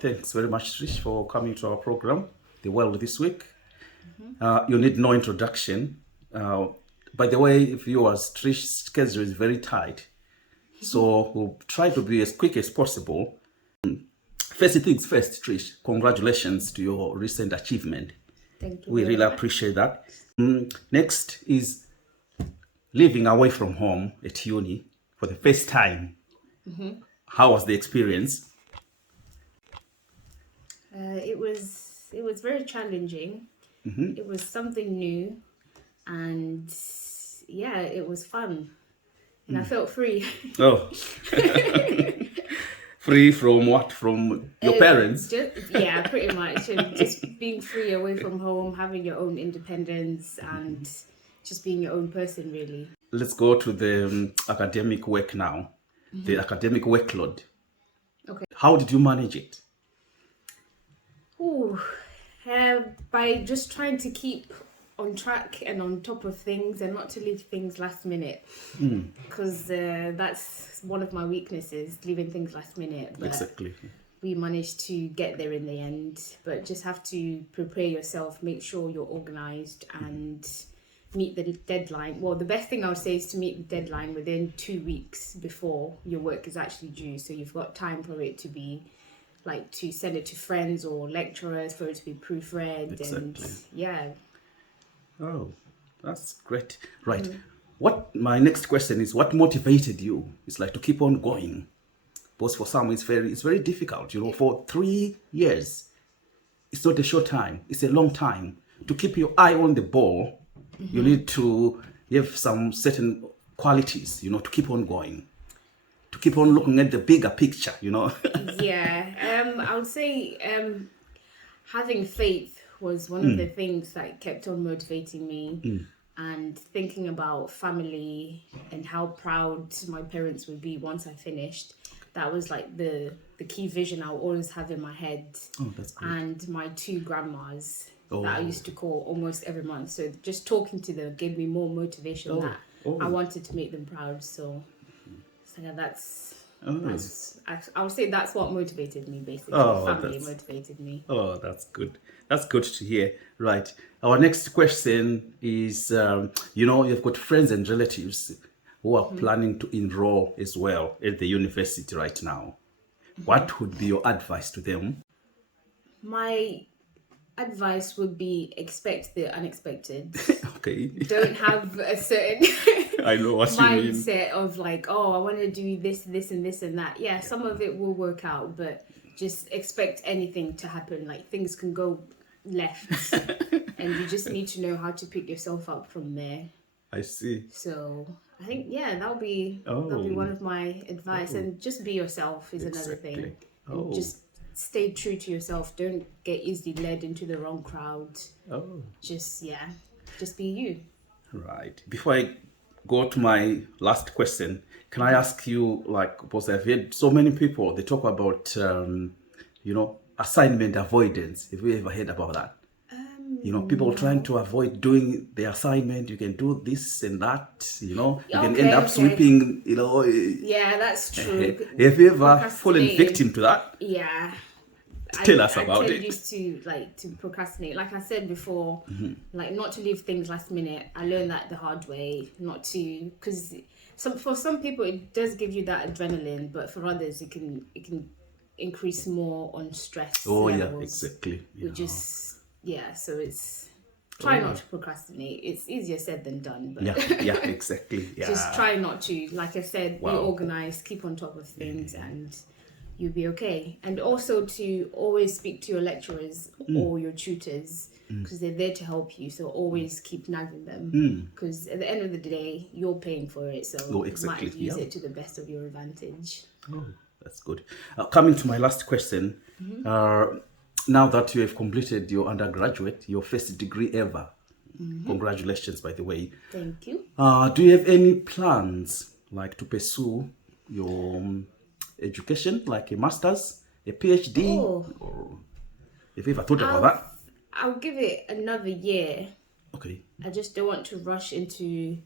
Thanks very much, Trish, for coming to our program, The World This Week. You need no introduction. By the way, viewers, Trish's schedule is very tight, so we'll try to be as quick as possible. First things first, Trish, congratulations to your recent achievement. Thank you. We really appreciate that. Next is living away from home at uni for the first time. How was the experience? It was very challenging. It was something new, and yeah, it was fun, and I felt free. Oh, free from what? From your parents? Yeah, pretty much, and just being free away from home, having your own independence, and just being your own person, really. Let's go to the academic work now. The academic workload. Okay. How did you manage it? Ooh, by just trying to keep on track and on top of things and not to leave things last minute, because that's one of my weaknesses, leaving things last minute. But Exactly. we managed to get there in the end, but just have to prepare yourself, make sure you're organized and meet the deadline. Well, the best thing I would say is to meet the deadline within 2 weeks before your work is actually due, so you've got time for it to be like to send it to friends or lecturers, for it to be proofread. Exactly. And yeah. Oh, that's great. Right. What my next question is, what motivated you? It's like to keep on going. Because for some it's very difficult, for 3 years. It's not a short time, it's a long time. To keep your eye on the ball, you need to have some certain qualities, to keep on going. To keep on looking at the bigger picture, Yeah, I would say having faith was one of the things that kept on motivating me, and thinking about family and how proud my parents would be once I finished. That was like the key vision I'll always have in my head. Oh, that's good. And my 2 grandmas that I Oh. used to call almost every month. So just talking to them gave me more motivation that I wanted to make them proud. So yeah, that's I would say that's what motivated me, basically. Family motivated me. Oh, that's good. That's good to hear. Right. Our next question is, you've got friends and relatives who are planning to enroll as well at the university right now. What would be your advice to them? My advice would be expect the unexpected. Okay. Don't have a certain I know what you mean. mindset of like, oh, I want to do this, this, and this, and that. Yeah, some of it will work out, but just expect anything to happen. Like, things can go left, and you just need to know how to pick yourself up from there. I see. So I think that'll be one of my advice, and just be yourself is another thing. And just stay true to yourself. Don't get easily led into the wrong crowd. Just be you. Right. Before I go to my last question, can I ask you, because I've heard so many people, they talk about, assignment avoidance. Have you ever heard about that? People trying to avoid doing the assignment. You can do this and that, you can end up sweeping, Yeah, that's true. Have you ever fallen victim to that? Yeah. Tell us about it. I used to procrastinate. Like I said before, like not to leave things last minute. I learned that the hard way. Not to, because for some people it does give you that adrenaline, but for others it can increase more on stress. Oh levels, yeah, exactly. Which is so it's try not to procrastinate. It's easier said than done. But yeah, exactly. Yeah. Just try not to. Like I said, be organized, keep on top of things, and you'll be okay. And also to always speak to your lecturers or your tutors, because they're there to help you. So always keep nagging them, because at the end of the day, you're paying for it. So you might use it to the best of your advantage. Oh, that's good. Coming to my last question. Now that you have completed your undergraduate, your first degree ever, congratulations, by the way. Thank you. Do you have any plans, like to pursue your education, like a master's, a PhD, or have you ever thought about that? I'll give it another year. Okay. I just don't want to rush into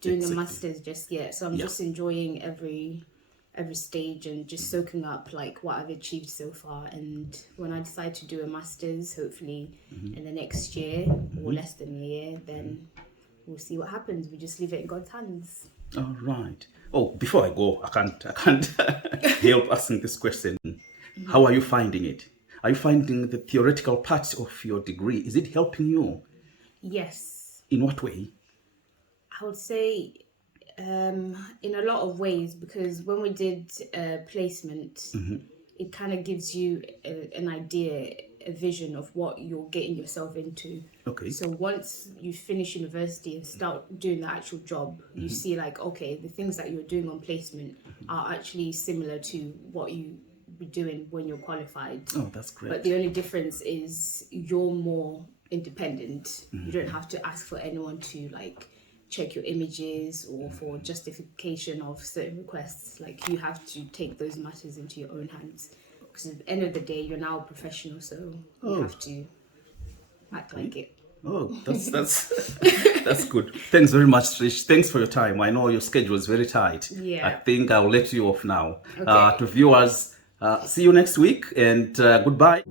doing a master's just yet. So I'm just enjoying every every stage and just soaking up like what I've achieved so far. And when I decide to do a master's, hopefully in the next year or less than a year, then we'll see what happens. We just leave it in God's hands. All right. Oh, before I go, I can't help asking this question. How are you finding it? Are you finding the theoretical part of your degree, is it helping you? Yes, In what way? I would say in a lot of ways, because when we did placement, it kind of gives you an idea, a vision of what you're getting yourself into. Okay. So once you finish university and start doing the actual job, you see like, okay, the things that you're doing on placement are actually similar to what you be doing when you're qualified. Oh, that's great. But the only difference is you're more independent. You don't have to ask for anyone to like check your images or for justification of certain requests. Like you have to take those matters into your own hands, because at the end of the day you're now a professional, so you have to act like it. Oh, that's that's good. Thanks very much, Trish. Thanks for your time. I know your schedule is very tight. Yeah. I think I'll let you off now. Okay. To viewers, see you next week, and goodbye.